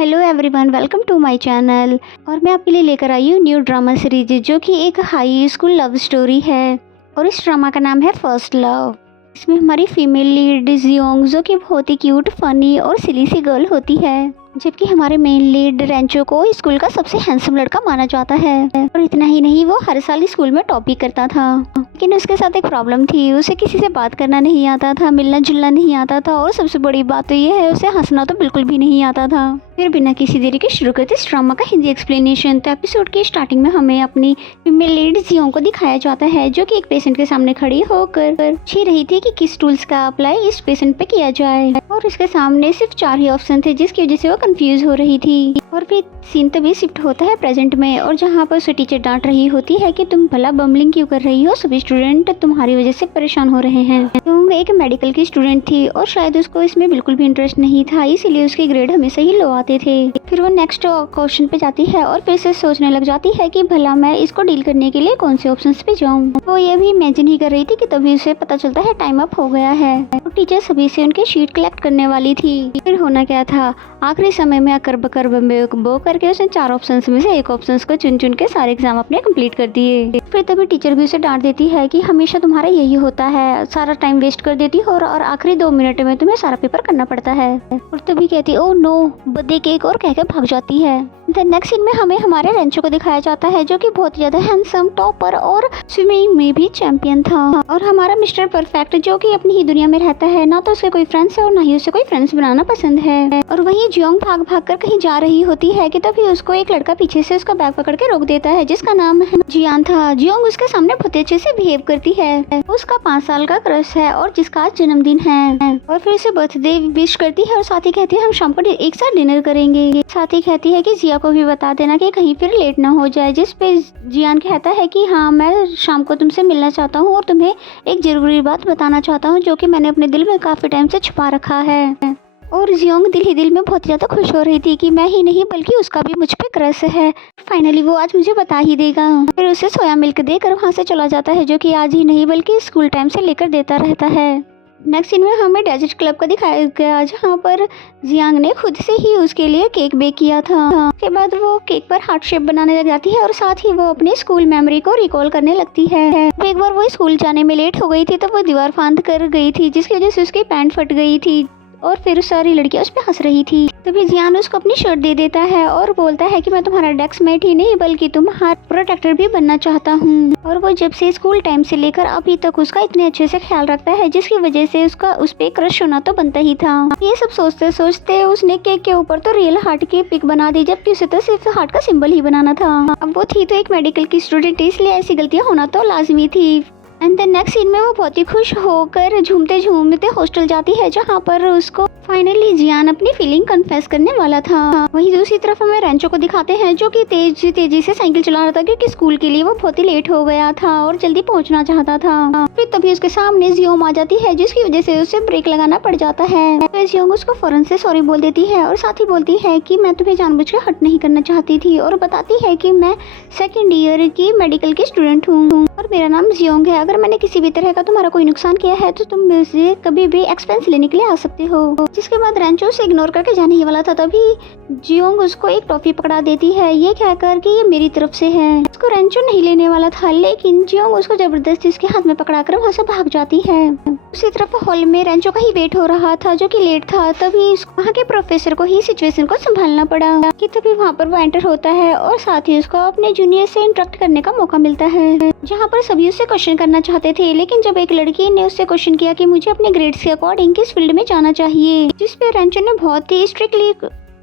Hello everyone, welcome to my channel. और मैं आपके लिए लेकर आई हूँ न्यू ड्रामा सीरीज जो कि एक हाई स्कूल लव स्टोरी है और इस ड्रामा का नाम है फर्स्ट लव। इसमें हमारी फीमेल लीड जियोंग जो कि बहुत ही क्यूट, फनी और सिली सी गर्ल होती है, जबकि हमारे मेन लीड रेंचो को स्कूल का सबसे हैंडसम लड़का माना जाता है। और इतना ही नहीं, वो हर साल स्कूल में टॉप भी करता था। लेकिन उसके साथ एक प्रॉब्लम थी, उसे किसी से बात करना नहीं आता था, मिलना जुलना नहीं आता था और सबसे बड़ी बात तो ये है, उसे हंसना तो बिल्कुल भी नहीं आता था। फिर बिना किसी देरी के शुरू करते इस ड्रामा का हिंदी एक्सप्लेनेशन। तो एपिसोड के स्टार्टिंग में हमें अपनी फीमेल लीड जियोंग को दिखाया जाता है जो कि एक पेशेंट के सामने खड़ी होकर पूछ रही थी कि किस टूल्स का अप्लाई इस पेशेंट पे किया जाए, और उसके सामने सिर्फ 4 ही ऑप्शन थे, जिसकी वजह से वो कंफ्यूज हो रही थी। और फिर सीन तभी शिफ्ट होता है प्रेजेंट में, और जहाँ पर उसे टीचर डांट रही होती है कि तुम भला बम्बलिंग क्यों कर रही हो, सभी स्टूडेंट तुम्हारी वजह से परेशान हो रहे हैं। तुम एक मेडिकल की स्टूडेंट थी और शायद उसको इसमें बिल्कुल भी इंटरेस्ट नहीं था, इसीलिए उसके ग्रेड हमेशा ही लो आते थे। फिर वो नेक्स्ट क्वेश्चन पे जाती है और फिर से सोचने लग जाती है कि भला मैं इसको डील करने के लिए कौन से ऑप्शन पे जाऊँ। वो ये भी इमेजिन ही कर रही थी कि तभी उसे पता चलता है टाइम अप हो गया है। तो टीचर सभी से उनके शीट कलेक्ट करने वाली थी। फिर होना क्या था, आखिरी समय में अकर बकर बो करके उसने 4 ऑप्शंस में से एक ऑप्शंस को चुन चुन के सारे एग्जाम अपने कंप्लीट कर दिए। फिर तभी टीचर भी उसे डांट देती है कि हमेशा तुम्हारा यही होता है, सारा टाइम वेस्ट कर देती हो और आखिरी 2 मिनट में तुम्हें सारा पेपर करना पड़ता है। और तभी कहती ओ नो बर्थडे केक और कहकर भाग जाती है। नेक्स्ट सीन में हमें हमारे रेंचो को दिखाया जाता है जो कि बहुत ज्यादा हैंडसम, टॉपर और स्विमिंग में भी चैंपियन था। और हमारा मिस्टर परफेक्ट जो कि अपनी ही दुनिया में रहता है, ना तो उसे कोई फ्रेंड्स है और ना ही उसे कोई फ्रेंड्स बनाना पसंद है। और वहीं जियोंग भाग भाग कर कहीं जा रही होती है कि तभी उसको एक लड़का पीछे से उसका बैग पकड़ के रोक देता है, जिसका नाम है जियान था। जियोंग उसके सामने बहुत अच्छे से बिहेव करती है। उसका 5 साल का क्रश है और जिसका आज जन्मदिन है। और फिर उसे बर्थडे विश करती है और साथ ही कहती है हम शाम को एक साथ डिनर करेंगे। साथ ही कहती है कि जिया को भी बता देना कि कहीं फिर लेट ना हो जाए, जिस पे जियान कहता है कि हाँ मैं शाम को तुमसे मिलना चाहता हूँ और तुम्हें एक जरूरी बात बताना चाहता हूँ जो कि मैंने अपने दिल में काफी टाइम से छुपा रखा है। और जियोंग दिल ही दिल में बहुत ज़्यादा खुश हो रही थी कि मैं ही नहीं बल्कि उसका भी मुझ पे क्रश है, फाइनली वो आज मुझे बता ही देगा। फिर उसे सोया मिल्क देकर वहाँ से चला जाता है, जो कि आज ही नहीं बल्कि स्कूल टाइम से लेकर देता रहता है। नेक्स्ट सीन में हमें डेजर्ट क्लब का दिखाया गया, जहाँ पर जियांग ने खुद से ही उसके लिए केक बेक किया था। उसके बाद वो केक पर हार्ट शेप बनाने लग जाती है और साथ ही वो अपनी स्कूल मेमोरी को रिकॉल करने लगती है। एक बार वो स्कूल जाने में लेट हो गई थी तो वो दीवार फांद कर गई थी, जिसकी वजह से उसकी पैंट फट गई थी और फिर सारी लड़कियां उस पर हंस रही थी। तभी जियान उसको अपनी शर्ट दे देता है और बोलता है कि मैं तुम्हारा डेस्कमेट ही नहीं बल्कि तुम्हारा प्रोटेक्टर भी बनना चाहता हूँ। और वो जब से स्कूल टाइम से लेकर अभी तक उसका इतने अच्छे से ख्याल रखता है, जिसकी वजह से उसका उस पे क्रश होना तो बनता ही था। ये सब सोचते सोचते उसने केक के ऊपर तो रियल हार्ट की पिक बना दी, जबकि उसे तो सिर्फ हार्ट का सिंबल ही बनाना था। अब वो थी तो एक मेडिकल की स्टूडेंट, इसलिए ऐसी गलतियाँ होना तो लाजमी थी। एंड देन नेक्स्ट सीन में वो बहुत ही खुश होकर झूमते झूमते हॉस्टल जाती है, जहाँ पर उसको फाइनली जियान अपनी फीलिंग कन्फेस करने वाला था। वहीं दूसरी तरफ हमें रेंचो को दिखाते हैं जो कि तेजी से साइकिल चला रहा था, क्योंकि स्कूल के लिए वो बहुत ही लेट हो गया था और जल्दी पहुंचना चाहता था। फिर तभी उसके सामने जियोंग आ जाती है, जिसकी वजह से उसे ब्रेक लगाना पड़ जाता है। फिर जियोंग उसको फौरन से सॉरी बोल देती है और साथ ही बोलती है कि मैं तुम्हें जानबूझ के हर्ट नहीं करना चाहती थी, और बताती है कि मैं 2nd ईयर की मेडिकल की स्टूडेंट हूँ और मेरा नाम जियोंग है। अगर मैंने किसी भी तरह का तुम्हारा कोई नुकसान किया है तो तुम मुझसे कभी भी एक्सपेंस लेने के लिए आ सकते हो। जिसके बाद रेंचो उसे इग्नोर करके जाने ही वाला था, तभी जियोंग उसको एक टॉफी पकड़ा देती है, ये कहकर कि ये मेरी तरफ से है। उसको रेंचो नहीं लेने वाला था, लेकिन जियोंग उसको जबरदस्ती उसके हाथ में पकड़ाकर वहाँ से भाग जाती है। उसी तरफ हॉल में रेंचो का ही वेट हो रहा था जो कि लेट था। तभी वहाँ के प्रोफेसर को ही सिचुएशन को संभालना पड़ा कि तभी वहाँ पर वो एंटर होता है और साथ ही उसको अपने जूनियर से इंटरेक्ट करने का मौका मिलता है, जहाँ पर सभी उससे क्वेश्चन करना चाहते थे। लेकिन जब एक लड़की ने उससे क्वेश्चन किया कि मुझे अपने ग्रेड्स के अकॉर्डिंग किस फील्ड में जाना चाहिए, जिस पे रेंचो ने बहुत ही स्ट्रिक्टली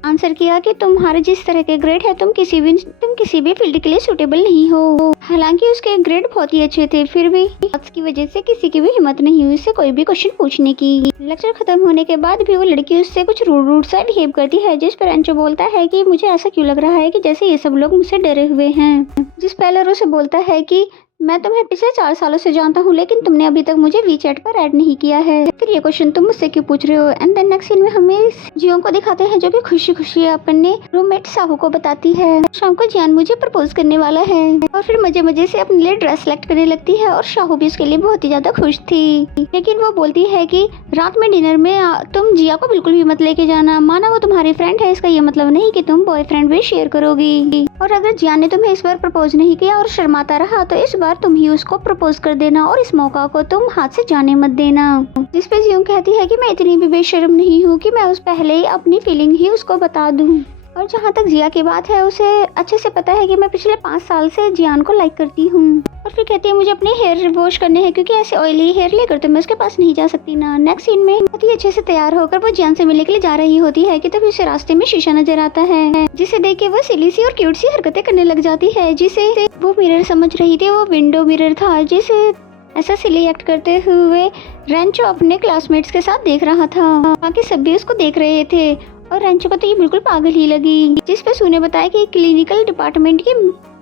आंसर किया कि तुम्हारे जिस तरह के ग्रेड है तुम किसी भी फील्ड के लिए सूटेबल नहीं हो। हालांकि उसके ग्रेड बहुत ही अच्छे थे, फिर भी की वजह से किसी की भी हिम्मत नहीं हुई उससे कोई भी क्वेश्चन पूछने की। लेक्चर खत्म होने के बाद भी वो लड़की उससे कुछ रूड सा बिहेव करती है, जिस पर रेंचो बोलता है कि मुझे ऐसा क्यों लग रहा है कि जैसे ये सब लोग मुझसे डरे हुए हैं। जिस पेलर उसे बोलता है कि मैं तुम्हें पिछले 4 सालों से जानता हूँ, लेकिन तुमने अभी तक मुझे वीचैट पर ऐड नहीं किया है। फिर ये क्वेश्चन तुम मुझसे क्यों पूछ रहे हो? एंड देन नेक्स्ट सीन में हमें जियोंग को दिखाते हैं जो कि खुशी खुशी अपने रूममेट साहू को बताती है शाम को जियान मुझे प्रपोज करने वाला है। और फिर मजे मजे से अपने लिए ड्रेस सेलेक्ट करने लगती है और शाहू भी उसके लिए बहुत ही ज्यादा खुश थी। लेकिन वो बोलती है कि रात में डिनर में तुम जिया को बिल्कुल भी मत लेके जाना, माना वो तुम्हारी फ्रेंड है, इसका ये मतलब नहीं कि तुम बॉयफ्रेंड भी शेयर करोगी। और अगर जिया ने तुम्हें इस बार प्रपोज नहीं किया और शर्माता रहा तो इस बार तुम ही उसको प्रपोज कर देना और इस मौका को तुम हाथ से जाने मत देना। जिस पे जियोंग कहती है कि मैं इतनी भी बेशर्म नहीं हूँ कि मैं उस पहले ही अपनी फीलिंग ही उसको बता दूँ। और जहाँ तक जिया की बात है, उसे अच्छे से पता है कि मैं पिछले 5 साल से जियान को लाइक करती हूँ। और फिर कहती है मुझे अपने हेयर वॉश करने हैं क्योंकि ऐसे ऑयली हेयर लेकर तो मैं उसके पास नहीं जा सकती ना। नेक्स्ट सीन में बहुत ही अच्छे से तैयार होकर वो जियान से मिलने के लिए जा रही होती है कि तभी उसे रास्ते में शीशा नजर आता है, जिसे देख के वो सिली सी और क्यूट सी हरकतें करने लग जाती है, जिसे वो मिरर समझ रही थी। वो विंडो मिरर था जिसे ऐसा सिली एक्ट करते हुए रेंचो अपने क्लासमेट्स के साथ देख रहा था। बाकी सब भी उसको देख रहे थे और रेंचो को तो ये बिल्कुल पागल ही लगी। जिस पे सुने बताया कि क्लिनिकल डिपार्टमेंट की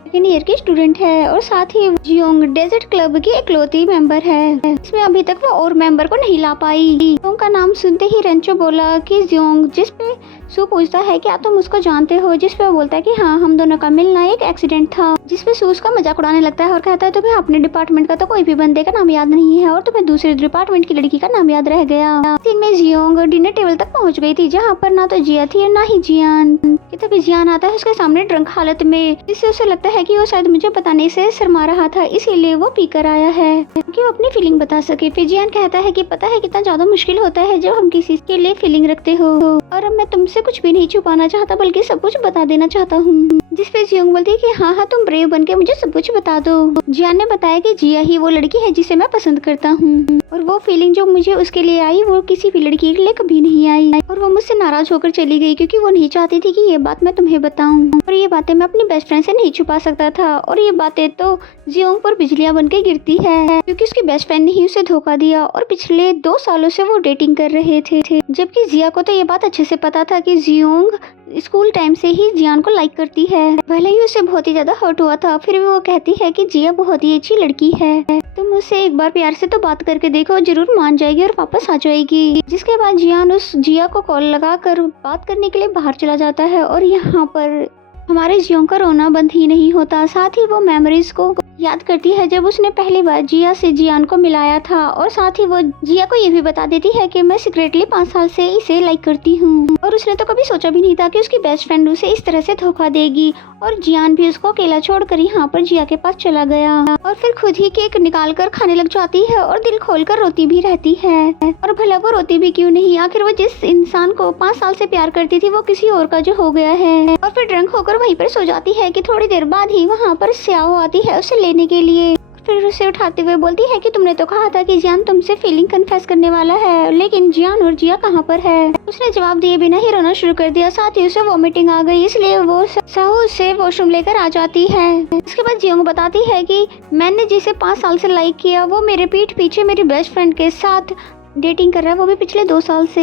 सेकेंड ईयर की स्टूडेंट है और साथ ही जियोंग डेजर्ट क्लब की इकलौती मेंबर है। इसमें अभी तक वो और मेंबर को नहीं ला पाई। जियोंग का नाम सुनते ही रेंचो बोला कि जियोंग, जिस पे सू पूछता है क्या तुम उसको जानते हो, जिस पे वो बोलता है कि हाँ, हम दोनों का मिलना एक एक्सीडेंट था। जिस पे सू उसका मजाक उड़ाने लगता है और कहता है तुम्हें अपने डिपार्टमेंट का तो कोई भी बंदे का नाम याद नहीं है और तुम्हें दूसरे डिपार्टमेंट की लड़की का नाम याद रह गया। सीन में जियोंग डिनर टेबल तक पहुंच गई थी जहाँ पर ना तो जिया थी और ना ही जियान। तभी जियान आता है उसके सामने ड्रंक हालत में, जिससे उसे लगता है कि वो शायद मुझे बताने से शर्मा रहा था, इसीलिए वो पीकर आया है कि वो अपनी फीलिंग बता सके। फिर जियान कहता है कि पता है कितना ज्यादा मुश्किल होता है जब हम किसी के लिए फीलिंग रखते हो, और अब मैं तुमसे कुछ भी नहीं छुपाना चाहता बल्कि सब कुछ बता देना चाहता हूँ। जिस पे जियोंग बोलती है कि हाँ हाँ, तुम ब्रेव बन के मुझे सब कुछ बता दो। जियान ने बताया कि जिया ही वो लड़की है जिसे मैं पसंद करता हूँ और वो फीलिंग जो मुझे उसके लिए आई वो किसी भी लड़की के लिए कभी नहीं आई, और वो मुझसे नाराज होकर चली गई क्योंकि वो नहीं चाहती थी कि ये बात मैं तुम्हें बताऊं, और ये बातें मैं अपनी बेस्ट फ्रेंड से नहीं छुपा सकता था। और ये बातें तो जियोंग पर बिजलियां बन के गिरती है क्योंकि उसकी बेस्ट फ्रेंड ने ही उसे धोखा दिया और पिछले 2 सालों से वो डेटिंग कर रहे थे। जबकि जिया को तो ये बात अच्छे से पता था कि जियोंग स्कूल टाइम से ही जियान को लाइक करती है। पहले ही उसे बहुत ही ज्यादा हर्ट हुआ था, फिर भी वो कहती है कि जिया बहुत ही अच्छी लड़की है, तुम उससे एक बार प्यार से तो बात करके देखो, जरूर मान जाएगी और वापस आ जाएगी। जिसके बाद जियान उस जिया को कॉल लगाकर बात करने के लिए बाहर चला जाता है और यहाँ पर हमारे जियोंग का रोना बंद ही नहीं होता। साथ ही वो मेमोरीज को याद करती है जब उसने पहली बार जिया से जियान को मिलाया था, और साथ ही वो जिया को ये भी बता देती है कि मैं सीक्रेटली 5 साल से इसे लाइक करती हूँ, और उसने तो कभी सोचा भी नहीं था कि उसकी बेस्ट फ्रेंड उसे इस तरह से धोखा देगी। और जियान भी उसको अकेला छोड़कर यहाँ पर जिया के पास चला गया और फिर खुद ही केक निकाल कर खाने लग जाती है और दिल खोलकर रोती भी रहती है। और भला वो रोती भी क्यों नहीं, आखिर वो जिस इंसान को 5 साल से प्यार करती थी वो किसी और का जो हो गया है। और फिर ड्रंक होकर वहीं पर सो जाती है कि थोड़ी देर बाद ही वहाँ पर स्याओ आती है उसे लेने के लिए। फिर उसे उठाते हुए बोलती है कि तुमने तो कहा था कि जियान तुमसे फीलिंग कन्फेस करने वाला है, लेकिन जियान और जिया कहाँ पर है? उसने जवाब दिए बिना ही रोना शुरू कर दिया। साथ ही उसे वॉमिटिंग आ गई, इसलिए वो साहू से वॉशरूम लेकर आ जाती है। इसके बाद जियोंग बताती है कि मैंने जिसे 5 साल से लाइक किया वो मेरे पीठ पीछे मेरी बेस्ट फ्रेंड के साथ डेटिंग कर रहा है, वो भी पिछले 2 साल से।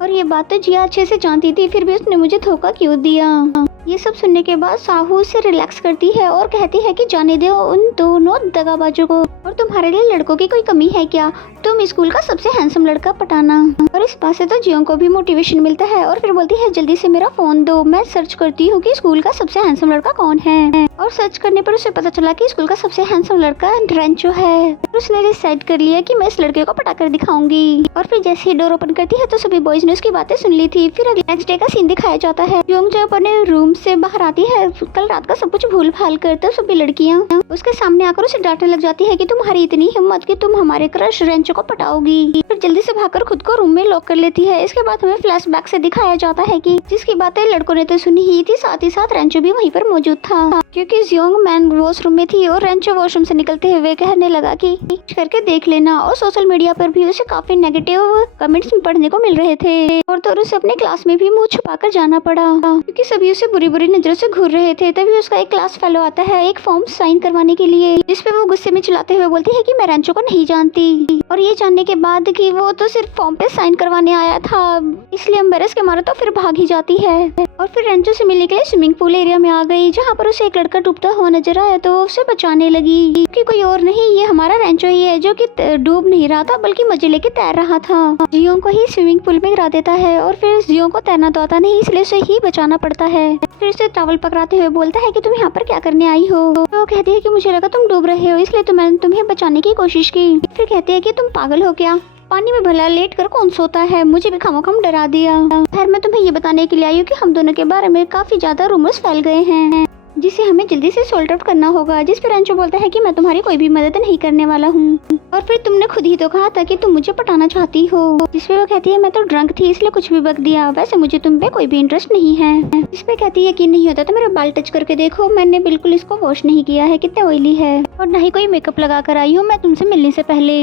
और ये बात तो जिया अच्छे से जानती थी, फिर भी उसने मुझे धोखा क्यों दिया? ये सब सुनने के बाद साहू से रिलैक्स करती है और कहती है कि जाने दो उन दोनों दगाबाजों को, और तुम्हारे लिए लड़कों की कोई कमी है क्या? तुम स्कूल का सबसे हैंडसम लड़का पटाना। और इस बात से तो जियोंग को भी मोटिवेशन मिलता है और फिर बोलती है जल्दी से मेरा फोन दो, मैं सर्च करती हूँ कि स्कूल का सबसे हैंडसम लड़का कौन है। और सर्च करने पर उसे पता चला कि स्कूल का सबसे हैंडसम लड़का रेंचो है। उसने डिसाइड कर लिया कि मैं इस लड़के को पटाकर दिखाऊंगी। और फिर जैसे ही डोर ओपन करती है तो सभी बॉयज ने उसकी बातें सुन ली थी। फिर नेक्स्ट डे का सीन दिखाया जाता है। जियोंग जब अपने रूम से बाहर आती है कल रात का सब कुछ भूल भाल कर, तब सभी लड़कियां उसके सामने आकर उसे डांटने लग जाती है कि तुम्हारी इतनी हिम्मत कि तुम हमारे क्रश रेंचो को पटाओगी। फिर जल्दी से भागकर खुद को रूम में लॉक कर लेती है। इसके बाद हमें फ्लैशबैक से दिखाया जाता है कि जिसकी बातें लड़कों ने तो सुनी ही थी, साथ ही साथ रेंचो भी वहीं पर मौजूद था, क्योंकि जियोंग मैन वॉशरूम में थी और रेंचो वॉशरूम से निकलते हुए कहने लगा कि करके देख लेना। और सोशल मीडिया पर भी उसे काफी नेगेटिव कमेंट्स पढ़ने को मिल रहे थे और तो उसे अपने क्लास में भी मुंह छुपाकर जाना पड़ा क्योंकि सभी उसे बुरी बुरी नजरों से घूर रहे थे। तभी उसका एक क्लास फेलो आता है एक फॉर्म साइन करवाने के लिए, जिसपे वो गुस्से में चिल्लाते हुए बोलती है कि मैं रेंचो को नहीं जानती। और ये जानने के बाद कि वो तो सिर्फ फॉर्म पे साइन करवाने आया था, इसलिए एम्बेरस के मारे तो फिर भाग ही जाती है। और फिर रेंचो से मिलने के लिए स्विमिंग पूल एरिया में आ गई, जहाँ पर उसे एक लड़का डूबता हुआ नजर आया तो वो उसे बचाने लगी कि कोई और नहीं, ये हमारा रेंचो ही है जो कि डूब नहीं रहा था बल्कि मजे लेके तैर रहा था। जियोंग को ही स्विमिंग पूल में गिरा देता है और फिर जियोंग को तैरना तो आता नहीं, इसलिए उसे ही बचाना पड़ता है। फिर उसे टॉवल पकड़ाते हुए बोलता है कि तुम यहाँ पर क्या करने आई हो। तो वो कहती है कि मुझे लगा तुम डूब रहे हो इसलिए तो मैंने तुम्हें बचाने की कोशिश की। फिर कहती है कि तुम पागल हो क्या, पानी में भला लेट कर कौन सोता है, मुझे भी खामोखम डरा दिया। खैर मैं तुम्हें ये बताने के लिए आई हूँ कि हम दोनों के बारे में काफी ज्यादा रूमर्स फैल गए हैं जिसे हमें जल्दी से सॉल्ट आउट करना होगा। जिस पर रेंचो बोलता है कि मैं तुम्हारी कोई भी मदद नहीं करने वाला हूँ और फिर तुमने खुद ही तो कहा था कि तुम मुझे पटाना चाहती हो। जिस पे वो कहती है मैं तो ड्रंक थी इसलिए कुछ भी बक दिया, वैसे मुझे तुम पे कोई भी इंटरेस्ट नहीं है। जिस पे कहती है यकीन नहीं होता तो मेरे बाल टच करके देखो, मैंने बिल्कुल इसको वॉश नहीं किया है, कितने ऑयली है, और न ही कोई मेकअप लगा कर आई हूँ मैं तुमसे मिलने से पहले।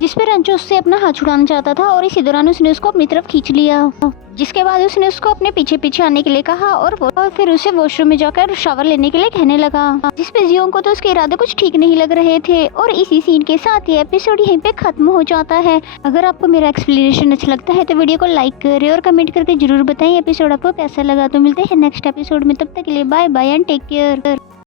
जिस पे रेंचो उससे अपना हाथ छुड़ाना चाहता था और इसी दौरान उसने उसको अपनी तरफ खींच लिया, जिसके बाद उसने उसको अपने पीछे पीछे आने के लिए कहा और फिर उसे वॉशरूम में जाकर शावर लेने के लिए कहने लगा। जिस पे जियोंग को तो उसके इरादे कुछ ठीक नहीं लग रहे थे और इसी सीन के साथ ये एपिसोड यहीं पे खत्म हो जाता है। अगर आपको मेरा एक्सप्लेनेशन अच्छा लगता है तो वीडियो को लाइक करें और कमेंट करके जरूर बताएं एपिसोड आपको कैसा लगा। तो मिलते हैं नेक्स्ट एपिसोड में, तब तक के लिए bye bye and take care.